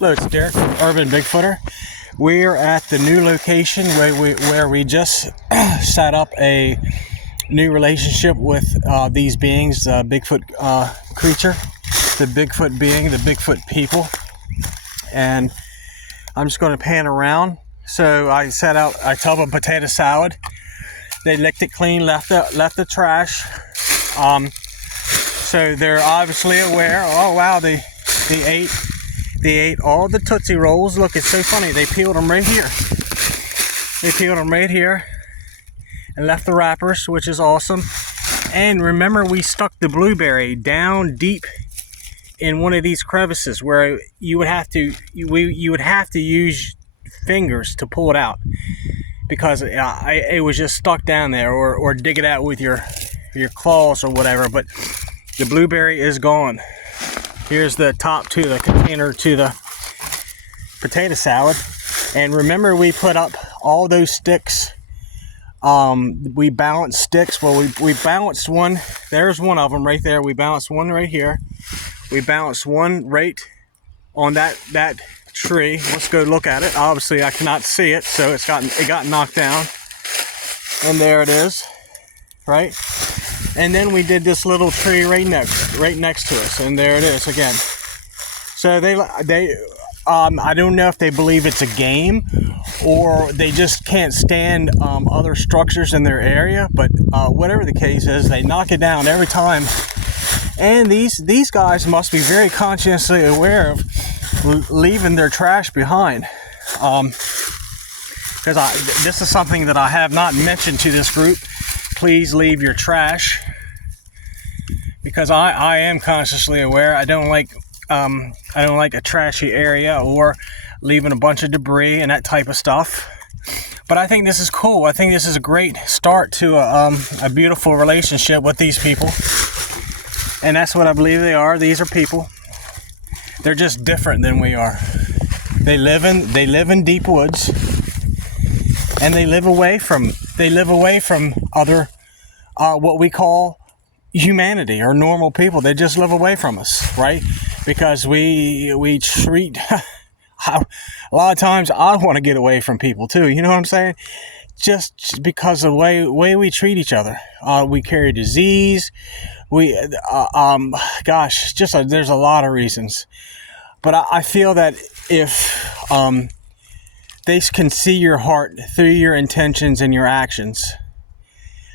Hello, it's Derek from Urban Bigfooter. We're at the new location where we just set up a new relationship with these beings, the Bigfoot creature, the Bigfoot being, the Bigfoot people. And I'm just going to pan around. So I set out a tub of potato salad. They licked it clean, left the trash. So they're obviously aware. Oh wow, they ate all the Tootsie Rolls. Look, it's so funny. They peeled them right here. They peeled them right here and left the wrappers, which is awesome. And remember, we stuck the blueberry down deep in one of these crevices where you would have to use fingers to pull it out because it was just stuck down there, or dig it out with your claws or whatever. But the blueberry is gone. Here's the top to the container to the potato salad. And remember, we put up all those sticks. We balanced sticks. Well, we balanced one. There's one of them right there. We balanced one right here. We balanced one right on that tree. Let's go look at it. Obviously, I cannot see it, so it got knocked down. And there it is, right? And then we did this little tree right next to us, and there it is again. So they I don't know if they believe it's a game or they just can't stand other structures in their area, but whatever the case is, they knock it down every time. And these guys must be very consciously aware of leaving their trash behind. Because this is something that I have not mentioned to this group. Please leave your trash, because I am consciously aware. I don't like a trashy area or leaving a bunch of debris and that type of stuff. But I think this is cool. I think this is a great start to a beautiful relationship with these people, and that's what I believe they are. These are people. They're just different than we are. They live in deep woods, and they live away from other what we call humanity or normal people. They just live away from us, right? Because we treat a lot of times I want to get away from people too. You know what I'm saying? Just because of the way we treat each other. We carry disease. There's a lot of reasons. But I feel that if they can see your heart through your intentions and your actions,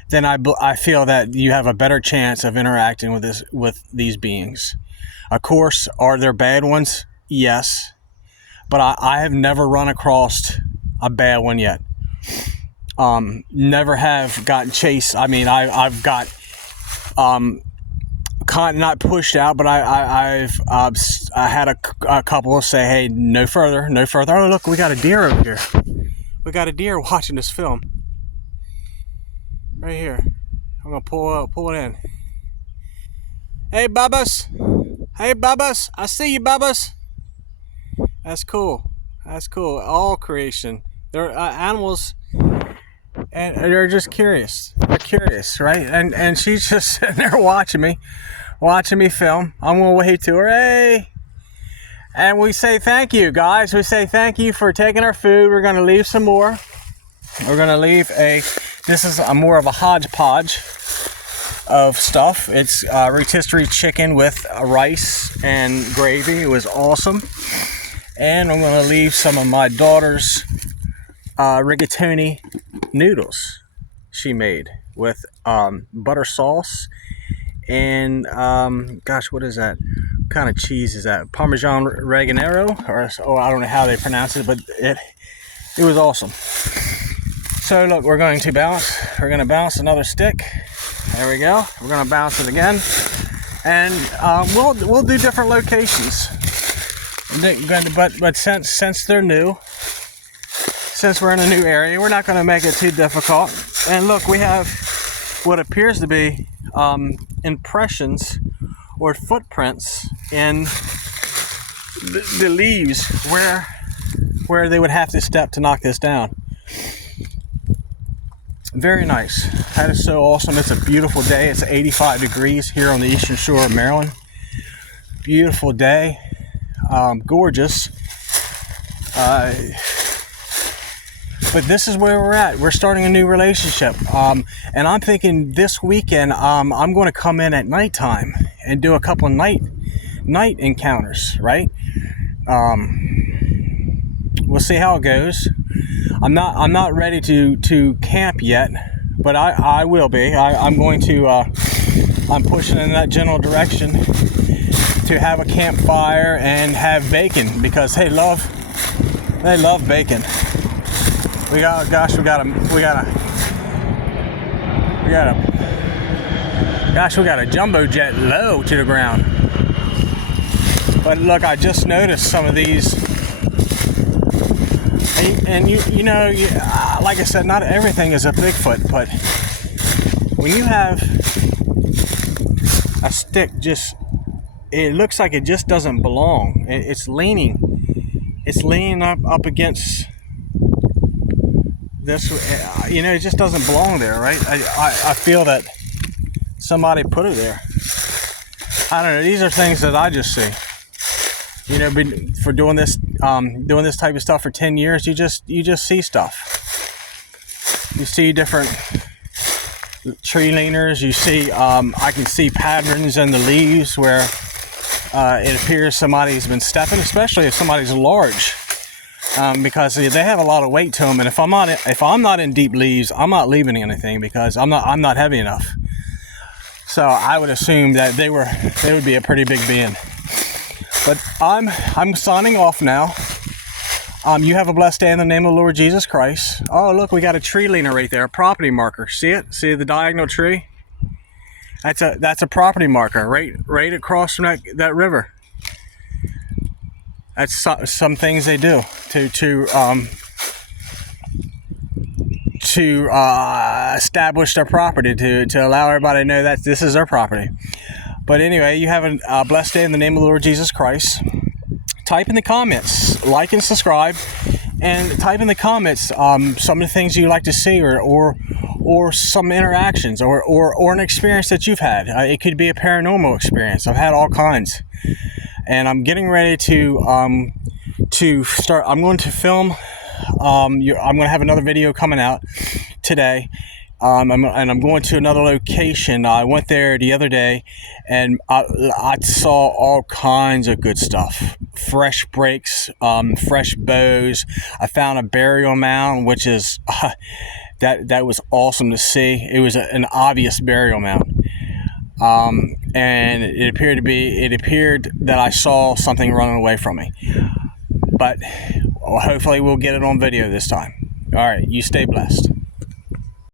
then I feel that you have a better chance of interacting with these beings. Of course, are there bad ones? Yes. But I have never run across a bad one yet. Never have gotten chased. I mean, I've got not pushed out, but I had a couple say, "Hey, no further, no further." Oh, look, we got a deer over here. We got a deer watching this film. Right here. I'm gonna pull it in. Hey, Bubbas. Hey, Bubbas. I see you, Bubbas. That's cool. That's cool. All creation. They're animals, and they're just curious. They're curious, right? And she's just sitting there watching me film. I'm gonna wave to her. Hey. And we say thank you, guys. We say thank you for taking our food. We're gonna leave some more. We're gonna leave this is more of a hodgepodge of stuff. It's rotisserie chicken with rice and gravy. It was awesome. And I'm going to leave some of my daughter's rigatoni noodles she made with butter sauce and what is that? What kind of cheese is that? Parmesan Reggiano, or I don't know how they pronounce it, but it was awesome. So look, we're going to bounce another stick. There we go. We're going to bounce it again, and we'll do different locations. But since they're new, since we're in a new area, we're not going to make it too difficult. And look, we have what appears to be impressions or footprints in the leaves where they would have to step to knock this down. Very nice. That is so awesome. It's a beautiful day. It's 85 degrees here on the eastern shore of Maryland. Beautiful day. Gorgeous. But this is where we're at. We're starting a new relationship. And I'm thinking this weekend, I'm going to come in at nighttime and do a couple of night encounters, right? We'll see how it goes. I'm not ready to camp yet, but I will be. I'm going to, I'm pushing in that general direction to have a campfire and have bacon, because they love bacon. We got a jumbo jet low to the ground. But look, I just noticed some of these, and you know, like I said, not everything is a Bigfoot, but when you have a stick, it looks like it just doesn't belong. It's leaning up against this, you know, it just doesn't belong there, right? I feel that somebody put it there. I don't know. These are things that I just see. You know, for doing this type of stuff for 10 years, you just see stuff. You see different tree leaners. You see, I can see patterns in the leaves where it appears somebody's been stepping, especially if somebody's large. Because they have a lot of weight to them, and if I'm not in deep leaves, I'm not leaving anything, because I'm not heavy enough. So I would assume that they would be a pretty big being. But I'm signing off now. You have a blessed day in the name of the Lord Jesus Christ. Oh, look, we got a tree leaner right there, a property marker. See it? See the diagonal tree? That's a property marker right across from that river. That's some things they do to establish their property, to allow everybody to know that this is their property. But anyway, you have a blessed day in the name of the Lord Jesus Christ. Type in the comments, like and subscribe, and type in the comments some of the things you like to see, or some interactions, or an experience that you've had. It could be a paranormal experience. I've had all kinds. And I'm getting ready to start. I'm going to film. I'm going to have another video coming out today. I'm going to another location. I went there the other day, and I saw all kinds of good stuff. Fresh breaks, fresh bows. I found a burial mound, which is that was awesome to see. It was an obvious burial mound. And it appeared that I saw something running away from me, but hopefully we'll get it on video this time. All right, you stay blessed.